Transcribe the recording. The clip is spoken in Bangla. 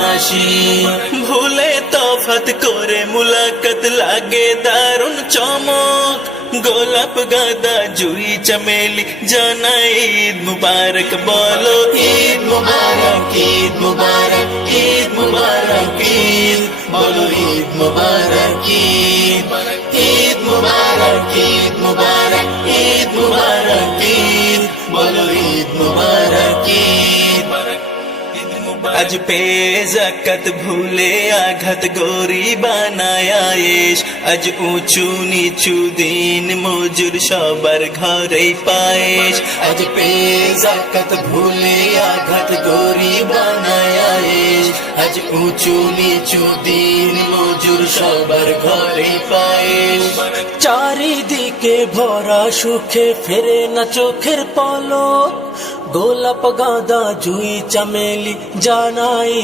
হাসি। ভুলে তফাত করে মুলাকাত লাগে দারুণ চমক, গোলাপ গাঁদা জুই চমেলি জানাই ঈদ মুবারক, বলো ঈদ মুবারক, ঈদ মুবারক, ঈদ মুবারক, ঈদ, বলো ঈদ মুবারক, ঈদ, ঈদ মুবারক, ঈদ মুবারক, ঈদ মুবারক, ঈদ, বলো ঈদ মুবারক, ঈদ। আজ পে যাকাত ভুলে আঘাত গরিব বানায়ায়েশ, আজ উঁচু নিচু দিন মজুর সবার ঘরে পায়েশ। আজ পে যাকাত ভুলে আঘাত গরিব বানায়ায়েশ, আজ উঁচু নিচু দিন মজুর সবার ঘরে পায়েশ। চারিদিকে ভরা সুখে ফেরে না চোখের পলক, গোলাপ গাঁদা জুই চামেলি জানাই